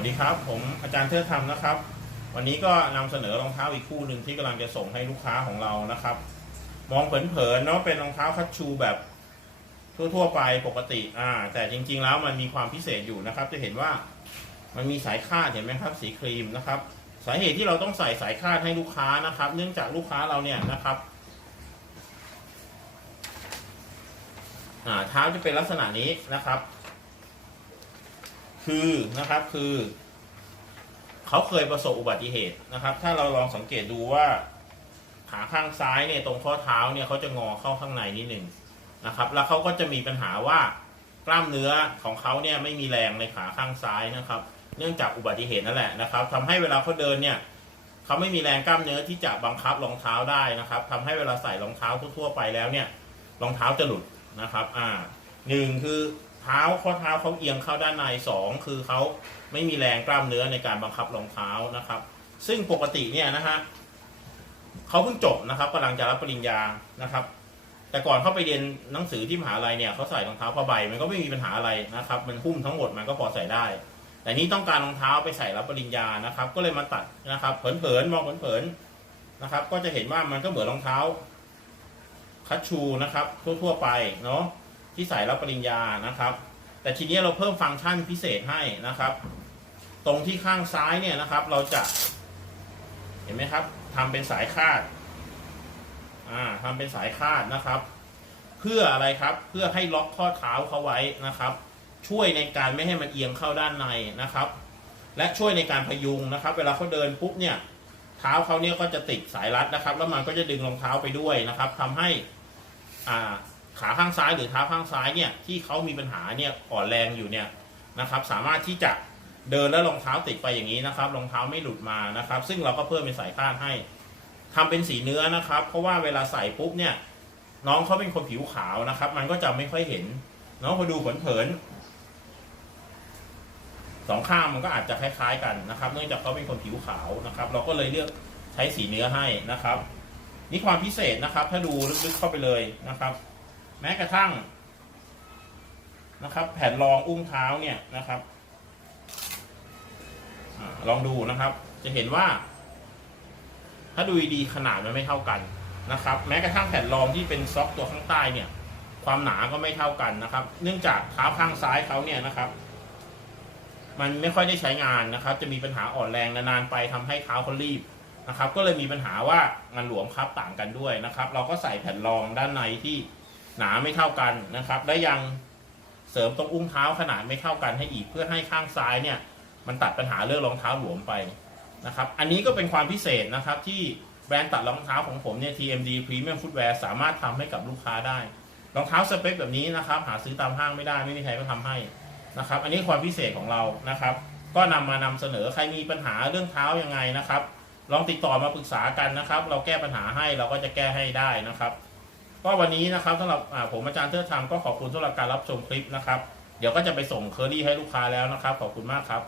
วัสดีครับ ผมอาจารย์เทิดธรรมนะครับ วันนี้ก็นำเสนอรองเท้าอีกคู่หนึ่งที่กำลังจะส่งให้ลูกค้าของเรานะครับ มองเผินๆเนาะเป็นรองเท้าคัชชูแบบทั่วๆไปปกติอ่าแต่จริง ๆ แล้วมันมีความพิเศษอยู่นะครับ จะเห็นว่ามันมีสายคาดเห็นไหมครับ สีครีมนะครับ สาเหตุที่เราต้องใส่สายคาดให้ลูกค้านะครับ เนื่องจากลูกค้าเราเนี่ยนะครับอ่าเท้าจะเป็นลักษณะนี้นะครับ คือนะครับคือเขาเคยประสบอุบัติเหตุนะครับ ถ้าเราลองสังเกตดูว่า ขาข้างซ้ายเนี่ยตรงข้อเท้าเนี่ยเขาจะงอเข้าข้างในนิดหนึ่งนะครับ แล้วเขาก็จะมีปัญหาว่ากล้ามเนื้อของเขาเนี่ยไม่มีแรงในขาข้างซ้ายนะครับ เนื่องจากอุบัติเหตุนั่นแหละนะครับทำให้เวลาเขาเดินเนี่ยเขาไม่มีแรงกล้ามเนื้อที่จะบังคับรองเท้าได้นะครับทำให้เวลาใส่รองเท้าทั่วๆไปแล้วเนี่ยรองเท้าจะหลุดนะครับ อ่าหนึ่งคือ เท้าข้อเท้าเขาเอียงเข้าด้านในสองคือเขาไม่มีแรงกล้ามเนื้อในการบังคับรองเท้านะครับ ซึ่งปกติเนี่ยนะฮะเขาเพิ่งจบนะครับกำลังจะรับปริญญานะครับ แต่ก่อนเข้าไปเรียนหนังสือที่มหาลัยเนี่ยเขาใส่รองเท้าผ้าใบมันก็ไม่มีปัญหาอะไรนะครับ มันหุ้มทั้งหมดมันก็พอใส่ได้ แต่นี่ต้องการรองเท้าไปใส่รับปริญญานะครับ ก็เลยมาตัดนะครับ เผินๆมองเผินๆนะครับ ก็จะเห็นว่ามันก็เหมือนรองเท้าคัชชูนะครับทั่วๆไปเนาะ ที่ใส่รับปริญญานะครับ แต่ทีนี้เราเพิ่มฟังก์ชันพิเศษให้นะครับ ตรงที่ข้างซ้ายเนี่ยนะครับ เราจะ เห็นไหมครับทำเป็นสายคาดอ่าทำเป็นสายคาดนะครับ เพื่ออะไรครับเพื่อให้ล็อกข้อเท้าเขาไว้นะครับ ช่วยในการไม่ให้มันเอียงเข้าด้านในนะครับ และช่วยในการพยุงนะครับ เวลาเขาเดินปุ๊บเนี่ยเท้าเขาเนี่ยก็จะติดสายรัดนะครับ แล้วมันก็จะดึงรองเท้าไปด้วยนะครับทำให้อ่า ขาข้างซ้ายหรือเท้าข้างซ้ายเนี่ยที่เขามีปัญหาเนี่ยอ่อนแรงอยู่เนี่ยนะครับ สามารถที่จะเดินแล้วรองเท้าติดไปอย่างนี้นะครับรองเท้าไม่หลุดมานะครับ ซึ่งเราก็เพิ่มเป็นสายคาดให้ทำเป็นสีเนื้อนะครับ เพราะว่าเวลาใส่ปุ๊บเนี่ย น้องเขาเป็นคนผิวขาวนะครับ มันก็จะไม่ค่อยเห็น น้องพอดูเผินๆสองข้างมันก็อาจจะคล้ายๆกันนะครับ เนื่องจากเขาเป็นคนผิวขาวนะครับ เราก็เลยเลือกใช้สีเนื้อให้นะครับ นี่ความพิเศษนะครับ ถ้าดูลึกๆเข้าไปเลยนะครับ แม้กระทั่งนะครับ แผ่นรองอุ้งเท้าเนี่ยนะครับอลองดูนะครับ จะเห็นว่า ถ้าดูดีขนาดมันไม่เท่ากันนะครับ แม้กระทั่งแผ่นรองที่เป็นซ็อกตัวข้างใต้เนี่ย ความหนาก็ไม่เท่ากันนะครับ เนื่องจากเท้าข้างซ้ายเขาเนี่ยนะครับ มันไม่ค่อยได้ใช้งานนะครับ จะมีปัญหาอ่อนแรงนานๆไปทำให้เท้าเขารีบนะครับ ก็เลยมีปัญหาว่ามันหลวมครับต่างกันด้วยนะครับ เราก็ใส่แผ่นรองด้านในที่ หนาไม่เท่ากันนะครับ และยังเสริมตรงอุ้งเท้าขนาดไม่เท่ากันให้อีก เพื่อให้ข้างซ้ายเนี่ยมันตัดปัญหาเรื่องรองเท้าหลวมไปนะครับ อันนี้ก็เป็นความพิเศษนะครับที่แบรนด์ตัดรองเท้าของผมเนี่ย TMD Premium Footwear สามารถทำให้กับลูกค้าได้ รองเท้าสเปคแบบนี้นะครับ หาซื้อตามห้างไม่ได้ไม่มีใครก็ทำให้นะครับ อันนี้ความพิเศษของเรานะครับ ก็นำมานำเสนอใครมีปัญหาเรื่องเท้ายังไงนะครับ ลองติดต่อมาปรึกษากันนะครับ เราแก้ปัญหาให้เราก็จะแก้ให้ได้นะครับ ก็วันนี้นะครับสำหรับอ่าผมอาจารย์เทิดธรรมก็ขอบคุณสำหรับการรับชมคลิปนะครับ เดี๋ยวก็จะไปส่งเคอรี่ให้ลูกค้าแล้วนะครับ ขอบคุณมากครับ